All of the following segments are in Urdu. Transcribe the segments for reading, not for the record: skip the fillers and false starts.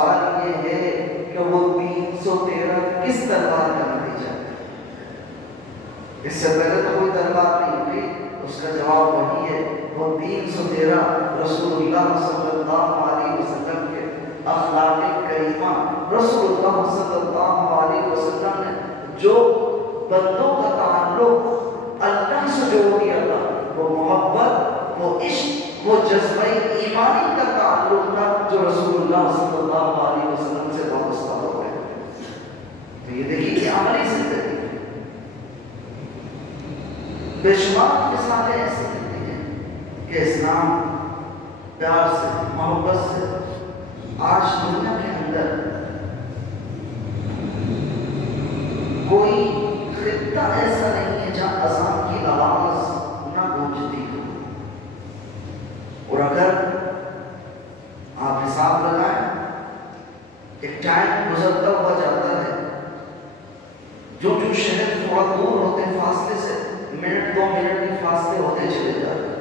سوال یہ ہے کہ وہ 313 کس تلوار کا نتیجہ ہے؟ اس سے پہلے تو کوئی تلوار نہیں ہوئی، اس کا جواب وہی ہے، وہ 313 رسول اللہ صلی اللہ علیہ وسلم کے اخلاق کریمہ، رسول اللہ صلی اللہ علیہ وسلم نے جو بندوں کا تعلق اللہ سے جوڑ دیا تھا، وہ محبت، وہ عشق، وہ جذبہ ایمانی کا تعلق تھا جو رسول اللہ صلی اللہ علیہ وسلم سے وابستہ ہو گئے۔ تو یہ دیکھیے کہ عملی زندگی بے شمار مثالیں ایسی ملتی ہیں کہ اسلام پیار سے، محبت سے آج دنیا کے اندر کوئی خطہ ایسا نہیں ہے جہاں اذان کی آواز نہ گونجتی ہو۔ اور اگر آپ حساب لگائیں، ایک ٹائم گزرتا ہوا جاتا ہے، جو شہر تھوڑا دور ہوتے ہیں فاصلے سے، منٹ 2 منٹ کے فاصلے ہوتے چلے جاتے ہیں،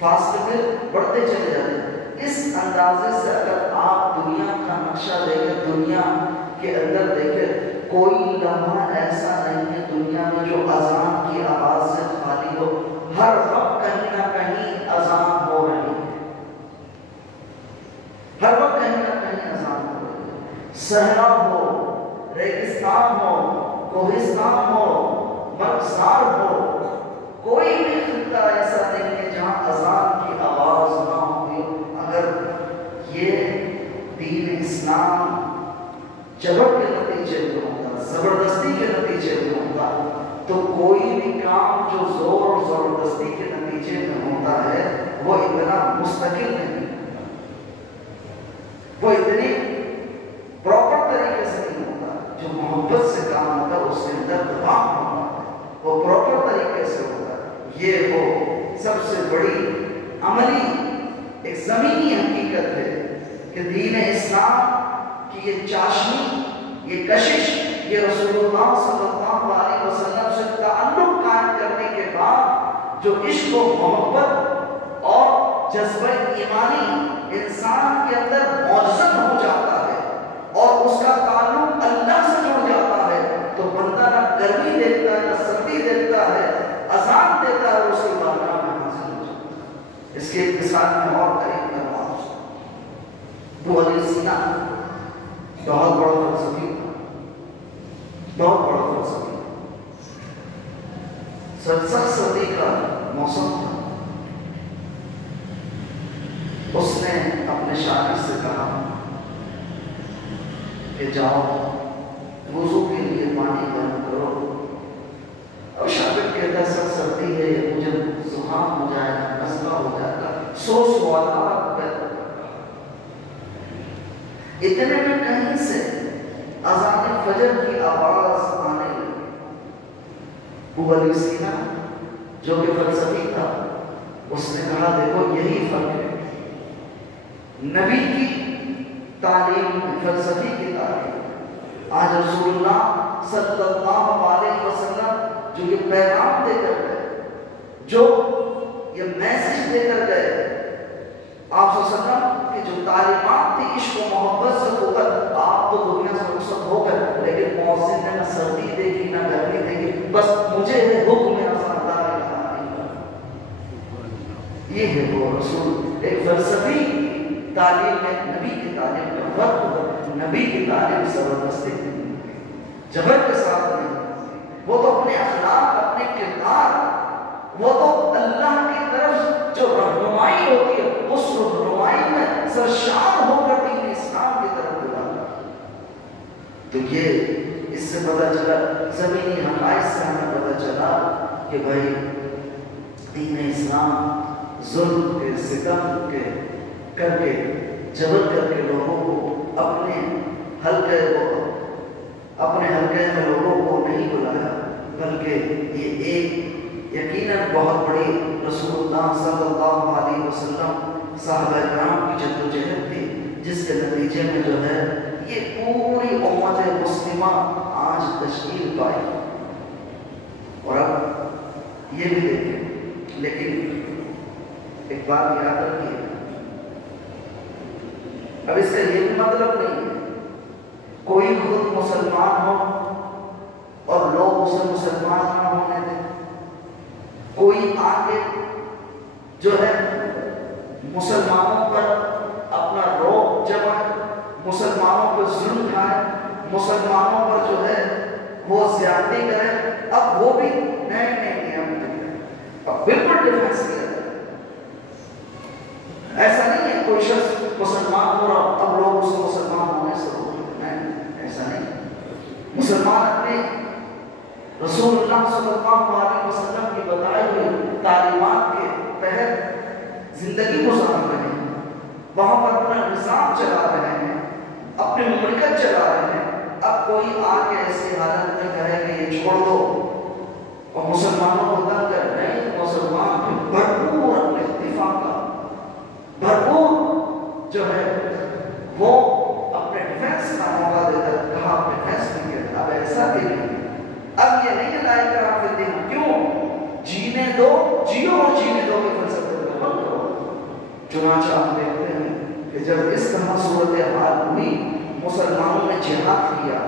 فاصلے بڑھتے چلے جاتے ہیں۔ اس اندازے سے اگر آپ دنیا کا نقشہ دیکھیں، دنیا کے اندر دیکھیں، کوئی لمحہ ایسا نہیں ہے دنیا میں جو اذان کی آواز سے خالی ہو۔ ہر وقت کہیں نہ کہیں اذان ہو رہی ہے، ہر وقت کہیں نہ کہیں اذان ہو رہی ہے۔ صحرا ہو، ریگستان ہو، کوہستان ہو، مرغزار ہو، کوئی بھی خطہ ایسا نہیں ہے جہاں اذان کی آواز نہ ہوئی۔ اگر یہ دین اسلام جبر کے نتیجے میں ہوتا، زبردستی کے نتیجے میں ہوتا، تو کوئی بھی کام جو زور اور زبردستی کے نتیجے میں ہوتا ہے وہ اتنا مستقل نہیں، وہ اتنی پراپر طریقے سے نہیں ہوتا۔ جو محبت سے کام ہوتا ہے اس کے اندر دباؤ ہوتا ہے، وہ پراپر طریقے سے ہوتا ہے۔ یہ وہ سب سے بڑی عملی ایک زمینی حقیقت ہے کہ دین اسلام کی یہ چاشنی، یہ کشش، یہ رسول اللہ صلی اللہ علیہ وسلم سے تعلق قائم کرنے کے بعد جو عشق و محبت اور جذبہ ایمانی انسان کے اندر موجزن ہو جاتا ہے اور اس کا تعلق اللہ سے جڑ جاتا ہے، تو بندہ نہ گرمی دیکھتا ہے، نہ سردی دیکھتا ہے، اذان دیتا ہے اور اس کی بارگاہ میں حاضر ہو جاتا ہے۔ اس کی ایک مثال میں اور قریب کرنا ابو علی سینا بہت بڑا فلسفی تھا، بہت بڑا فلسفی تھا۔ سخت سردی کا موسم تھا، اس نے اپنے شاگرد سے کہا کہ جاؤ وضو کے لیے پانی گرم کرو۔ اور شاگرد کہتا ہے سخت سردی ہے، مجھے زکام ہو جائے گا، نزلہ ہو جائے گا، سو سوالات پیدا کرتا۔ اتنے میں کہیں سے اذان فجر کی آواز آنے لگی۔ ابو علی سینا جو کہ فلسفی تھا، اس نے کہا دیکھو یہی فرق ہے نبی کی تعلیم، فلسفی کی تعلیم۔ آج رسول اللہ صلی اللہ علیہ وسلم جو یہ پیغام دے کر گئے، جو یہ میسج دے کر گئے، آپ صلی اللہ علیہ وسلم کی جو تعلیمات تھی عشق و محبت سے ہو کر، آپ تو دنیا سے رخصت ہو گئے، لیکن مؤذن نے نہ سردی دیکھی نہ گرمی دیکھی، بس مجھے ہے حکم اذان لا الہ الا اللہ۔ یہ ہے وہ رسول، ایک فلسفی تعلیم میں نبی کی تعلیم کا فرق ہوگا۔ نبی کی تعلیم زبردستی جبر کے ساتھ نہیں، وہ تو اپنے اخلاق، اپنے کردار، وہ تو اللہ کی طرف جو رہنمائی ہوتی ہے اس رہنمائی میں سرشار ہو کر دین اسلام کی طرف بلاتا۔ تو یہ اس سے پتہ چلا، زمینی حقائق سے ہمیں پتہ چلا کہ بھائی دین اسلام ظلم کے، ستم کے کر کے، جبر کر کے لوگوں کو اپنے حلقے میں لوگوں کو نہیں بلایا، بلکہ یہ ایک یقیناً بہت بڑی رسول اللہ صلی اللہ علیہ وسلم صحابہ کرام کی جدوجہد تھی، جس کے نتیجے میں جو ہے یہ پوری امت مسلمہ آج تشکیل پائی۔ اور اب یہ بھی دیکھیں، لیکن ایک بات یاد رکھیے اب اس کا یہ بھی مطلب نہیں ہے کوئی خود مسلمان ہو اور لوگ اسے مسلمان نہ ہونے دیں، کوئی آگے جو ہے مسلمانوں پر اپنا روب جمائے، مسلمانوں پر ظلم کھائے، مسلمانوں پر جو ہے وہ زیادتی کرے، اب وہ بھی نئے نئے نیم دے، اب بالکل ڈیفنس کیا جائے۔ ایسا نہیں ہے کوئی شخص مسلمان ہو رہا اب لوگ اسے مسلمان ہونے سے روک، نہیں، ایسا نہیں۔ مسلمان اپنے رسول اللہ صلی اللہ علیہ وسلم کی بتائی ہوئی تعلیمات کے تحت زندگی گزار رہے ہیں، وہاں پر اپنا نظام چلا رہے ہیں، اپنی مملکت چلا رہے ہیں۔ اب کوئی آ کے ایسی حالت میں کہے کہ یہ چھوڑ دو اور مسلمانوں کو تنگ کر، نہیں، مسلمان بھرپور اپنے اتفاق کا بھرپور جو ہے وہ اپنے ڈیفنس کا موقع دیتا ہے، کہا اپنے ڈیفنس نہیں کیا، اب ایسا بھی نہیں، اب یہ نہیں لائے کر آپ کے دن کیوں جینے دو، جیو اور جینے دو کے فلسفے کو بند کرو۔ چنانچہ ہم دیکھتے ہیں کہ جب اس طرح صورتحال ہوئی، مسلمانوں نے جہاد کیا،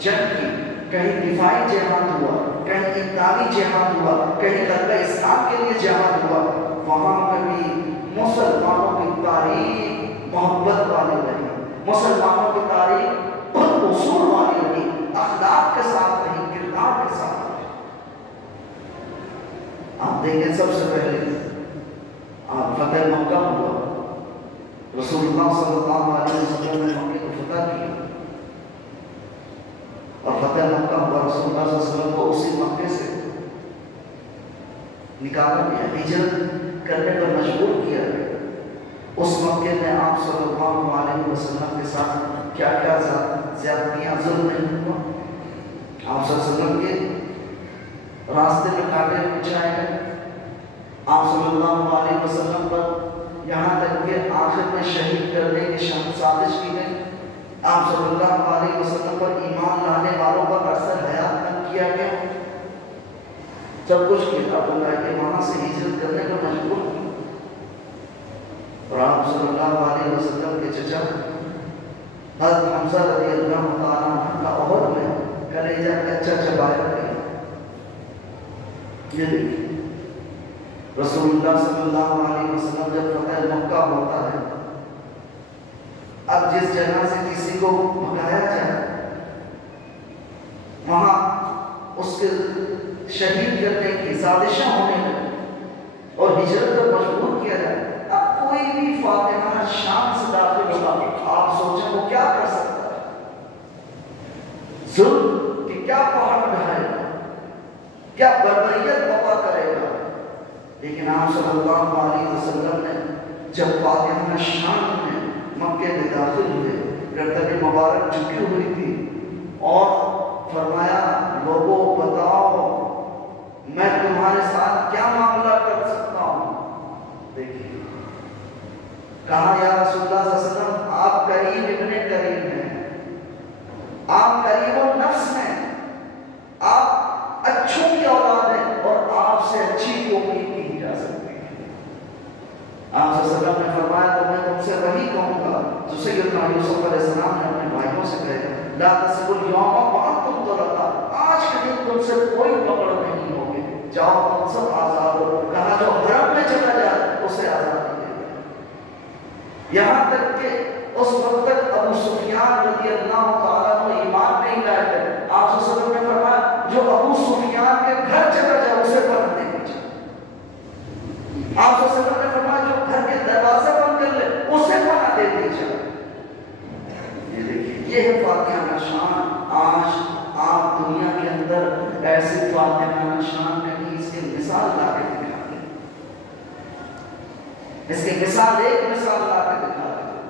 جنگ کی، کہیں دفاعی جہاد ہوا، کہیں امدادی جہاد ہوا، کہیں غلبہ اسلام کے لیے جہاد ہوا، وہاں پر بھی مسلمانوں کی تاریخ محبت والی رہی، مسلمانوں کی تاریخ اصول والی رہی، اخلاق کے ساتھ رہی، کردار کے ساتھ رہی۔ آپ دیکھیں سب سے پہلے فتح مکہ ہوا، رسول اللہ صلی اللہ علیہ وسلم نے مکہ کو فتح کیا، اور فتح مکہ ہوا، رسول اللہ صلی اللہ علیہ وسلم کو اسی مکے سے نکالا گیا، ہجرت کرنے پر مجبور کیا گیا۔ اس مکے میں آپ صلی اللہ علیہ وسلم کے ساتھ کیا کیا زیادتیاں، ظلم نہیں ہوا۔ آپ صلی اللہ علیہ وسلم کے راستے میں کانٹے بچھائے گئے، آپ صلی اللہ علیہ وسلم پر یہاں تک کہ آخر میں شہید کرنے کی سازش کی گئی، آپ صلی اللہ علیہ وسلم پر ایمان لانے والوں پر اثر حیات تک کیا گیا، سب کچھ کیا، بولا کہ وہاں سے ہجرت کرنے پر مجبور کیا۔ اور آپ صلی اللہ علیہ وسلم کے چچا حضرت حمزہ رضی اللہ تعالیٰ عنہ کا عہد میں کلیجہ کچا چبایا گیا۔ یہ دیکھیں رسول اللہ صلی اللہ علیہ وسلم جب فتح مکہ ہوتا ہے، اب جس جگہ سے کسی کو بھگایا جائے وہاں اس کے شہید کرنے کی سازشیں ہونے لگیں اور ہجرت پر مجبور کیا جائے، اب کوئی بھی فاطمہ شام سے داخل ہوگا، آپ سوچیں وہ کیا کر سکتا ہے؟ ظلم کہ کیا پہاڑ ڈھائے گا، کیا بربریت بپا کرے گا؟ لیکن آپ صلی اللہ علیہ وسلم نے جب فاطمہ شام میں مکے میں داخل ہوئے، گردن مبارک جھکی ہوئی تھی، اور فرمایا لوگوں بتاؤ میں تمہارے ساتھ کیا معاملہ کر سکتا ہوں؟ دیکھیے کہا یا رسول اللہ صلی اللہ علیہ وسلم آپ کریم ابن کریم ہیں، آپ کریم النفس ہیں، آپ اچھوں کی اولاد ہیں، اور آپ سے اچھی کی امید کی جا سکتی ہے۔ آپ صلی اللہ علیہ وسلم نے فرمایا تو میں تم سے وہی کہوں گا جو سیدنا یوسف علیہ السلام نے اپنے بھائیوں سے کہا، لا تسبوا اليوم وانتم طلقاء، آج کے دن تم سے کوئی پکڑ نہیں ہوگی، جاؤ تم سب آزاد ہو۔ کہا جو حرم میں چلا جائے اسے آزادی دے دیں۔ یہاں تک کہ اس وقت تک ابو سفیان رضی اللہ تعالیٰ عنہ ایمان نہیں لائے تھے، آپ صلی اللہ علیہ وسلم نے فرمایا جو ابو سفیان کے گھر چلا جائے اسے پناہ دے دیجیے۔ آپ صلی اللہ علیہ وسلم نے فرمایا جو گھر کے دروازے بند کر لے اسے پناہ دے دیجیے۔ یہ دیکھیے یہ ہے فاتحہ شان۔ آج آپ دنیا کے اندر ایسی فاتحہ شان نہیں، اس کی مثال لا کے دکھا دیں، اس کی مثال ایک مثال لا کے دکھا دیں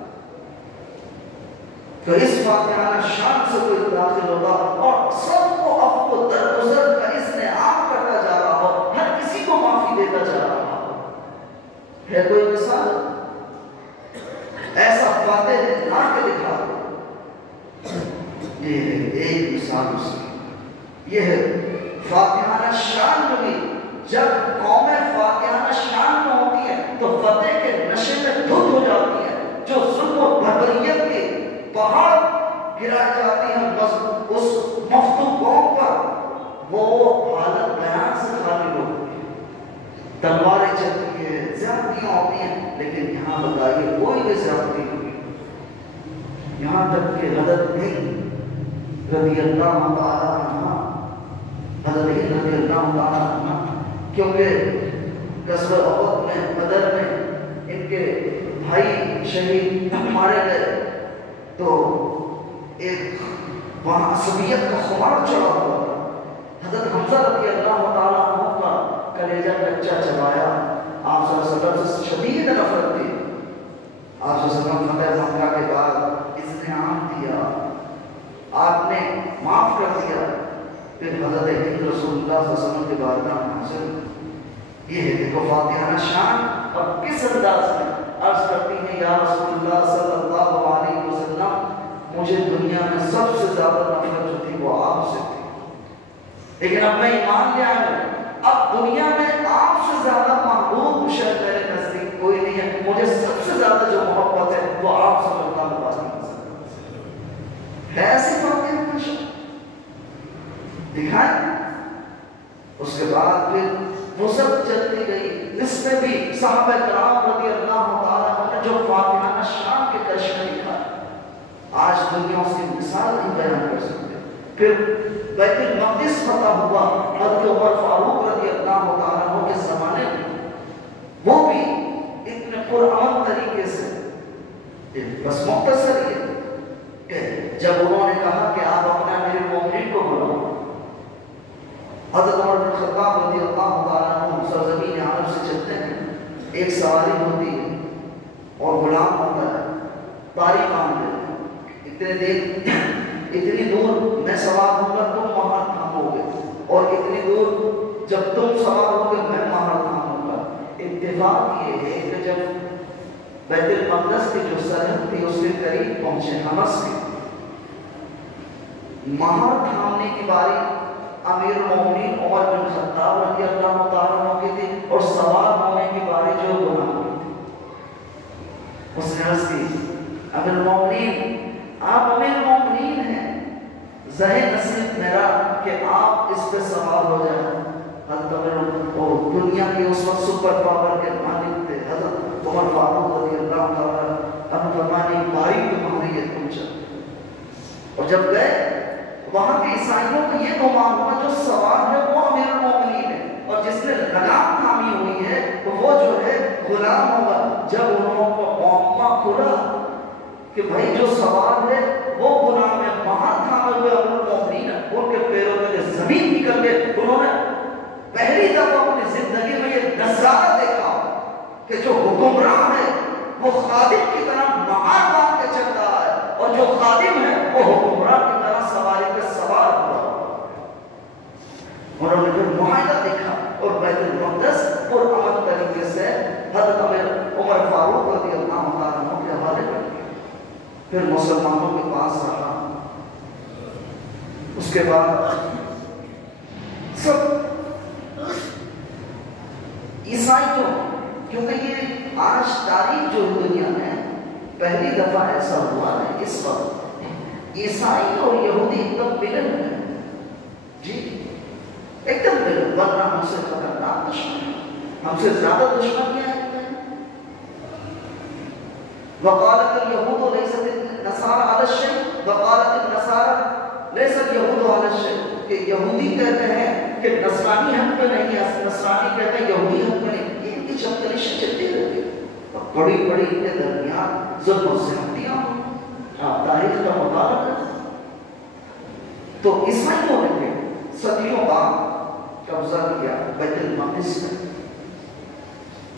تو اس فاتحہ شان سے کوئی داخل ہوگا اور سب کو عفو و درگزر کا اس نے عام کرتا جا رہا ہو، ہر کسی کو معافی دیتا جا رہا ہو۔ ہے کوئی مثال ایسا فاتح لا کے دکھا دو؟ یہ ہے ایک مثال اس کی، یہ ہے فاتحہ شان میں بھی جب قوم فاتحہ شان میں ہوتی ہے تو فتح کے نشے میں دھت ہو جاتی ہے، جو ظلم و بھربریت تلواریں چلتی ہے، زیادتیاں ہوتی ہیں، لیکن یہاں بتائیے کوئی بھی زیادتی نہیں، یہاں تک کہ حضرت ہند رضی اللہ تعالیٰ عنہ، حضرت ہند رضی اللہ تعالیٰ عنہ، کیونکہ غزوہ احد میں، بدر میں ان کے بھائی شہید مارے گئے، تو ایک وہاں عصبیت کا خمار چڑھا ہوا تھا۔ حضرت حمزہ رضی اللہ تعالیٰ عنہ کا کلیجہ کچا چبایا، آپ صلی اللہ علیہ وسلم سے شدید نفرت تھی۔ آپ صلی اللہ علیہ وسلم فتح مکہ کے بعد اذن عام دیا، آپ نے معاف کر دیا، پھر حضرت ہند رسول اللہ صلی اللہ علیہ وسلم کے بارگاہ میں حاضر، یہ ہے دیکھو فاتحہ شان، اور کس انداز میں عرض کرتی ہیں یا رسول اللہ صلی اللہ علیہ وسلم، مجھے دنیا میں سب سے زیادہ نفرت جو تھی وہ آپ سے تھی، لیکن اب میں ایمان لے آیا ہوں، اب دنیا میں آپ سے زیادہ محبوب شخص میرے نزدیک کوئی نہیں ہے، مجھے سب سے زیادہ جو محبت ہے وہ آپ صلی اللہ علیہ وسلم ہے۔ ایسی فاتحہ کا شان دکھائیں۔ اس کے بعد پھر وہ سب چلتی گئی، اس میں بھی صحابہ کرام رضی اللہ تعالیٰ عنہ جو فاتحہ شان کے کرشمے دکھائے، آج دنیا اس کی مثال نہیں بیان کر سکتے۔ پھر بیت المقدس فتح ہوا حضرت عمر فاروق رضی اللہ تعالیٰ عنہ کے زمانے میں، وہ بھی اتنے پرامن طریقے سے، بس مختصر یہ کہ جب انہوں نے کہا کہ آپ اپنا امیر المومنین کو بلاؤ، حضرت عمر بن خطاب رضی اللہ تعالیٰ عنہ سرزمین عرب سے چلتے ہیں، ایک سواری ہوتی ہے اور غلام ہوتا ہے، باری مانگ لیتے ہیں، اتنی دور میں سوار ہوں گا تم وہاں تھامو گے، اور اتنی دور جب تم سوار ہوگے میں وہاں تھاموں گا۔ اتفاق یہ ہے کہ جب بیت المقدس کی جو سرحد تھی اس کے قریب پہنچے، حمص کے، مہر تھامنے کی باری امیر المومنین عمر بن خطاب رضی اللہ تعالیٰ عنہ کی تھی، اور سوار ہونے کی باری جو غلام کی تھی۔ اس نے عرض کی امیر المومنین، آپ امیر المومنین ہیں، ظاہر نصیب میرا کہ آپ اس پہ سوار ہو جائیں۔ حضرت اور دنیا کی اس وقت سپر پاور کے مالک تھے حضرت عمر فاروق رضی اللہ تعالیٰ عنہ، فرمانے باری تمہاری ہے، تم چلو۔ اور جب گئے وہاں کے عیسائیوں کو یہ گمان ہوا جو سوار ہے وہ امیر المومنین ہے، اور جس نے لگام تھامی ہوئی ہے وہ جو ہے غلام ہوگا۔ جب انہوں کو معاملہ کھلا کہ بھائی جو سوار ہے وہ غلام ہے، وہاں تھامے ہوئے امیر المومنین، ان کے پیروں میں زمین نکل گئے۔ انہوں نے پہلی دفعہ اپنی زندگی میں یہ نظارہ دیکھا کہ جو حکمران ہے وہ خادم کی طرح مہار باندھ کے چل رہا ہے، اور جو خادم ہے وہ حکمران کی طرح سواری پہ سوار ہوا۔ انہوں نے پھر معاہدہ دیکھا اور بیت المقدس پرامن طریقے سے حضرت عمر فاروق رضی اللہ تعالیٰ عنہ کے حوالے کر دیا، پھر مسلمانوں کے پاس رہا۔ اس کے بعد سب عیسائیوں، کیونکہ یہ آج تاریخ جو دنیا میں پہلی دفعہ ایسا ہوا ہے، اس وقت عیسائی اور یہودی ایک دم ملن ہے، جی ایک دم ملن، ورنہ ہم سے خطرناک دشمن، ہم سے زیادہ دشمنیاں ہیں۔ وقالت اليهود ليست النصارى على الشيء وقالت النصارى ليس اليهود على الشيء، کہ یہودی کہتے ہیں کہ نصرانی حق میں نہیں ہے، نصرانی کہتے ہیں یہودی حق میں نہیں، ان کی چپکلیشیں چلتی رہتی ہے، بڑی بڑی ان کے درمیان ظلم و زیادتیاں، آپ تاریخ کا مطالعہ کریں۔ تو عیسائیوں نے صدیوں بعد قبضہ کیا بیت المقدس میں۔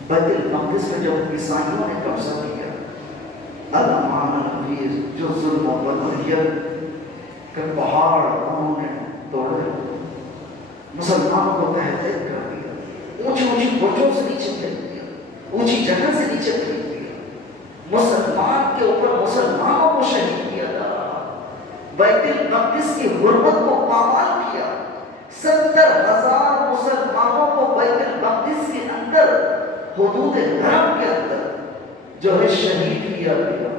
بیت المقدس میں جب عیسائیوں نے قبضہ کیا، الامان الحفیظ جو ظلم و بدریت کے پہاڑ انہوں نے توڑے، مسلمانوں کو تحت کر دیا، اونچی اونچی برجوں سے نیچے پھینک دیا، اونچی جگہ سے نیچے پھینک دیا، مسلمان کے اوپر مسلمانوں کو شہید کیا جا رہا، بیت المقدس کی حرمت کو پامال کیا، 70,000 مسلمانوں کو بیت المقدس کے اندر حدود حرم کے اندر جو ہے شہید کیا گیا۔